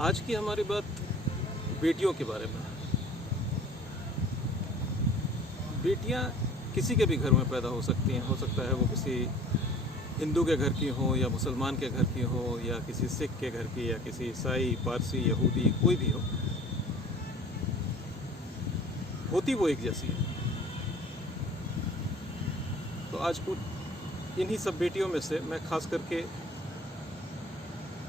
आज की हमारी बात बेटियों के बारे में है। बेटियां किसी के भी घर में पैदा हो सकती हैं। हो सकता है वो किसी हिंदू के घर की हो या मुसलमान के घर की हो या किसी सिख के घर की या किसी ईसाई, पारसी, यहूदी, कोई भी हो, होती वो एक जैसी है। तो आज इन्हीं सब बेटियों में से मैं खास करके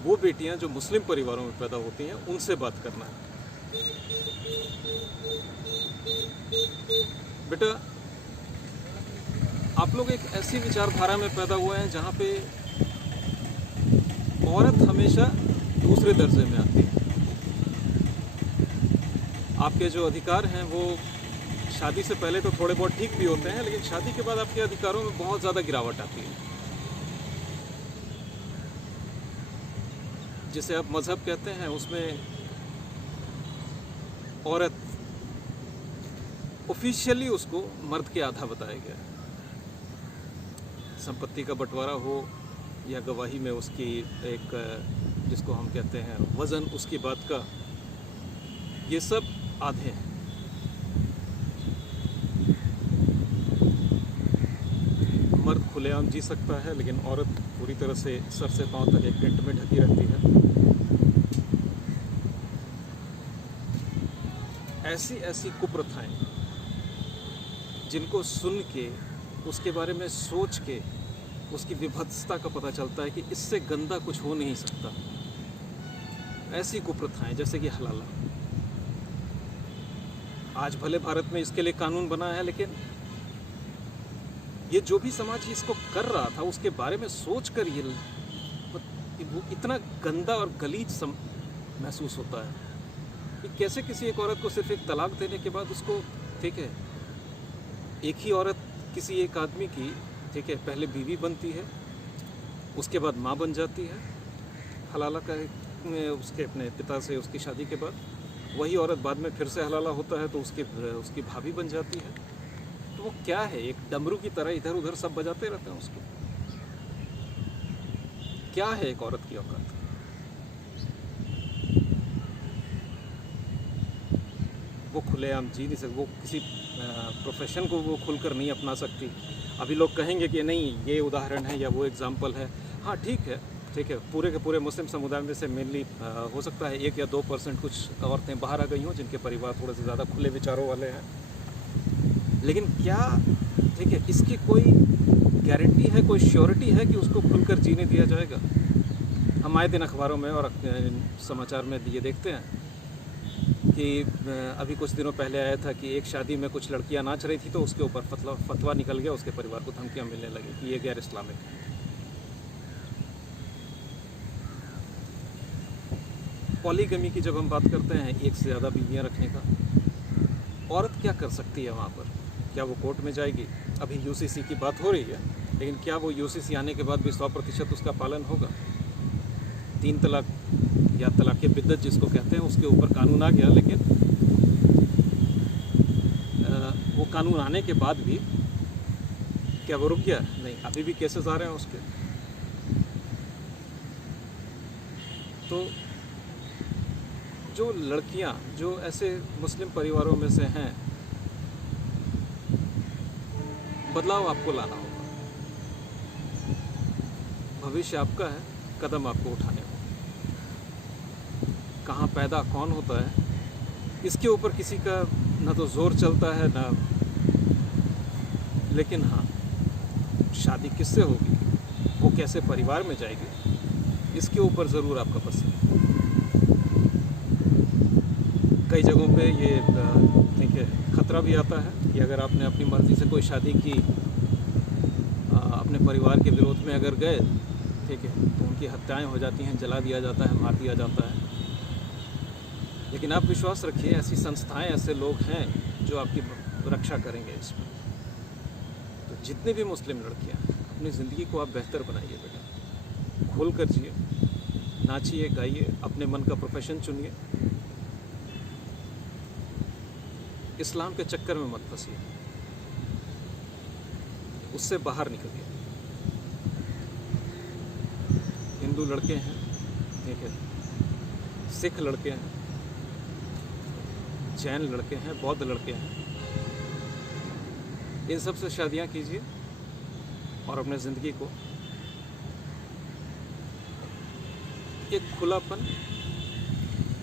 वो बेटियां जो मुस्लिम परिवारों में पैदा होती हैं उनसे बात करना है। बेटा, आप लोग एक ऐसी विचारधारा में पैदा हुए हैं जहाँ पे औरत हमेशा दूसरे दर्जे में आती है। आपके जो अधिकार हैं वो शादी से पहले तो थोड़े बहुत ठीक भी होते हैं, लेकिन शादी के बाद आपके अधिकारों में बहुत ज़्यादा गिरावट आती है, जिसे आप मजहब कहते हैं। उसमें औरत ऑफिशियली उसको मर्द के आधा बताया गया है। संपत्ति का बंटवारा हो या गवाही में उसकी एक, जिसको हम कहते हैं वज़न, उसकी बात का, ये सब आधे हैं। मर्द खुलेआम जी सकता है, लेकिन औरत पूरी तरह से सर से पांव तक एक टेंट में ढकी रहती है। ऐसी ऐसी कुप्रथाएं जिनको सुन के, उसके बारे में सोच के, उसकी विभत्सता का पता चलता है कि इससे गंदा कुछ हो नहीं सकता। ऐसी कुप्रथाएं जैसे कि हलाला। आज भले भारत में इसके लिए कानून बना है, लेकिन ये जो भी समाज इसको कर रहा था उसके बारे में सोचकर ये वो इतना गंदा और गलीज महसूस होता है कि कैसे किसी एक औरत को सिर्फ एक तलाक देने के बाद उसको, ठीक है, एक ही औरत किसी एक आदमी की, ठीक है, पहले बीवी बनती है, उसके बाद माँ बन जाती है। हलाला का उसके अपने पिता से उसकी शादी के बाद वही औरत बाद में फिर से हलाला होता है तो उसकी भाभी बन जाती है। तो वो क्या है, एक डमरू की तरह इधर उधर सब बजाते रहते हैं उसको। क्या है एक औरत की औकात? वो खुलेआम जी नहीं सकती, वो किसी प्रोफेशन को वो खुलकर नहीं अपना सकती। अभी लोग कहेंगे कि नहीं, ये उदाहरण है या वो एग्जाम्पल है। हाँ ठीक है, पूरे के पूरे मुस्लिम समुदाय में से मेनली हो सकता है 1 या 2% कुछ औरतें बाहर आ गई हों जिनके परिवार थोड़े से ज़्यादा खुले विचारों वाले हैं। लेकिन क्या, ठीक है, इसकी कोई गारंटी है, कोई श्योरिटी है कि उसको खुलकर जीने दिया जाएगा? हम आए दिन अखबारों में और समाचार में ये देखते हैं कि अभी कुछ दिनों पहले आया था कि एक शादी में कुछ लड़कियां नाच रही थी तो उसके ऊपर फतवा निकल गया, उसके परिवार को धमकियां मिलने लगी कि ये गैर इस्लामिक है। पॉलीगमी की जब हम बात करते हैं, एक से ज़्यादा बीवियां रखने का, औरत क्या कर सकती है वहाँ पर? क्या वो कोर्ट में जाएगी? अभी यूसीसी की बात हो रही है, लेकिन क्या वो यूसीसी आने के बाद भी 100% उसका पालन होगा? 3 तलाक या तलाक़ बिद्दत जिसको कहते हैं, उसके ऊपर कानून आ गया, लेकिन वो कानून आने के बाद भी क्या वो रुक गया? नहीं, अभी भी केसेस आ रहे हैं उसके। तो जो लड़कियां जो ऐसे मुस्लिम परिवारों में से हैं, बदलाव आपको लाना होगा। भविष्य आपका है, कदम आपको उठाने होंगे। कहाँ पैदा कौन होता है, इसके ऊपर किसी का ना तो जोर चलता है ना, लेकिन हाँ, शादी किससे होगी, वो कैसे परिवार में जाएगी, इसके ऊपर ज़रूर आपका पसंद। कई जगहों पे ये, ठीक है, ख़तरा भी आता है कि अगर आपने अपनी मर्ज़ी से कोई शादी की, अपने परिवार के विरोध में अगर गए, ठीक है, तो उनकी हत्याएं हो जाती हैं, जला दिया जाता है, मार दिया जाता है। लेकिन आप विश्वास रखिए, ऐसी संस्थाएं, ऐसे लोग हैं जो आपकी रक्षा करेंगे इसमें। तो जितने भी मुस्लिम लड़कियां हैं, अपनी ज़िंदगी को आप बेहतर बनाइए बेटा, खुल कर जिए, नाचिए, गाइए, अपने मन का प्रोफेशन चुनिए। इस्लाम के चक्कर में मत फंसिए, उससे बाहर निकलिए। हिंदू लड़के हैं, ठीक है, सिख लड़के हैं, जैन लड़के हैं, बौद्ध लड़के हैं, इन सब से शादियाँ कीजिए और अपने ज़िंदगी को एक खुलापन,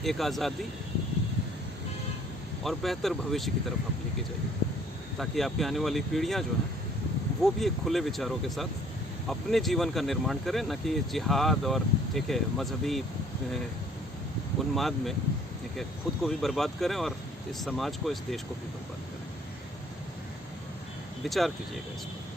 एक आज़ादी और बेहतर भविष्य की तरफ आप लेके जाइए, ताकि आपकी आने वाली पीढ़ियाँ जो हैं वो भी एक खुले विचारों के साथ अपने जीवन का निर्माण करें, न कि जिहाद और ठीक है मजहबी उन्माद में ठीक है खुद को भी बर्बाद करें और इस समाज को, इस देश को भी बर्बाद करें। विचार कीजिएगा इस पर।